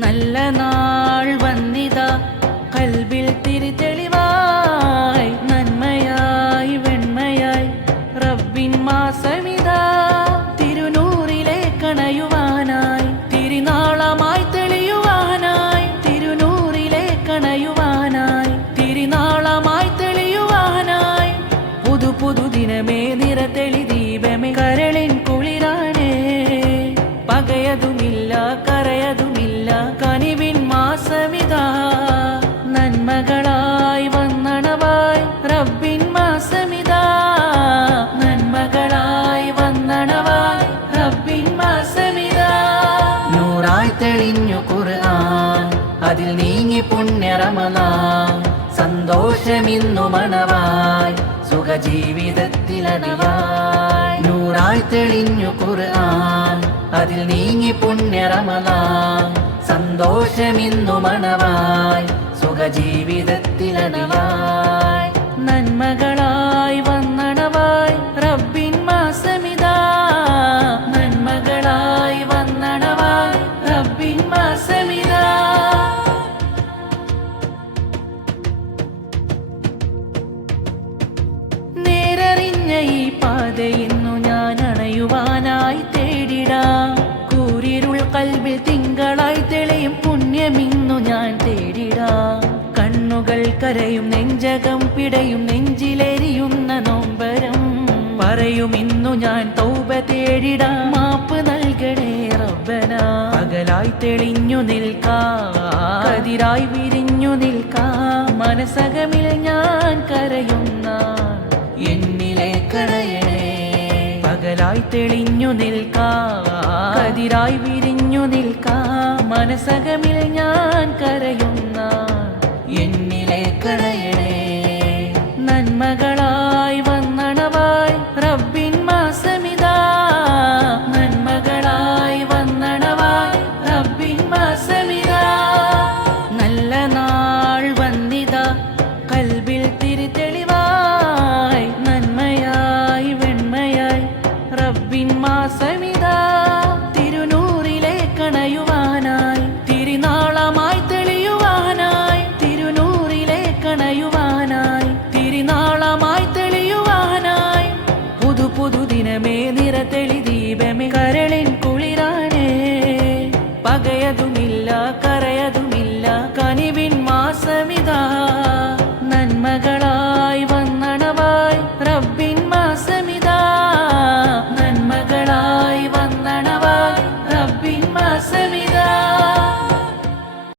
നല്ല നാൾ വന്നിതാ. കൽവിൽ തിരിതെളിവായി നീങ്ങി പുണ്യ റമളാൻ സന്തോഷമിന്നു മണവായി. സുഖജീവിതത്തിലതിയായി നൂറായി തെളിഞ്ഞു കുറാൻ അതിൽ നീങ്ങി പുണ്യ റമളാൻ സന്തോഷമിന്നു മണവായി. സുഖജീവിതത്തിലതിയായി കൽവിൽ തിങ്കളായി തെളിയും പുണ്യമിന്നു ഞാൻ തേടിടാ. കണ്ണുകൾ കരയും നെഞ്ചകം പിടയും നെഞ്ചിലെരിയുന്ന നോമ്പരം. പറയും ഇന്നു ഞാൻ തൗബ തേടിടാ. മാപ്പ് നൽകണേ റബ്ബന. പകലായി തെളിഞ്ഞു നിൽക്കതിരായി വിരിഞ്ഞു നിൽക്കാ. മനസകമിൽ ഞാൻ കരയുന്ന എന്നിലെ കരയണേ പകലായി തെളിഞ്ഞു നിൽക്കാം. കതിരായി വിരിഞ്ഞു നിൽക്കാം മനസ്സകമിൽ ഞാൻ കരയുന്ന എന്നിലെ കരയണേ നന്മകളായി വന്നണവായി റബ്ബിൻ മാസമിതാ. നന്മകളായി വന്നണവായി റബ്ബിൻ മാസമിതാ. നല്ല നാൾ വന്നിതാ കൽബിൽ തിരിതെളിവായി. നന്മയായി വെണ്മയായി റബ്ബിൻ മാസമിതാ. ദിനമേ നിറ തെളി ദീപമേ കരളിൻ കുളിരാണേ. പകയതുമില്ലാ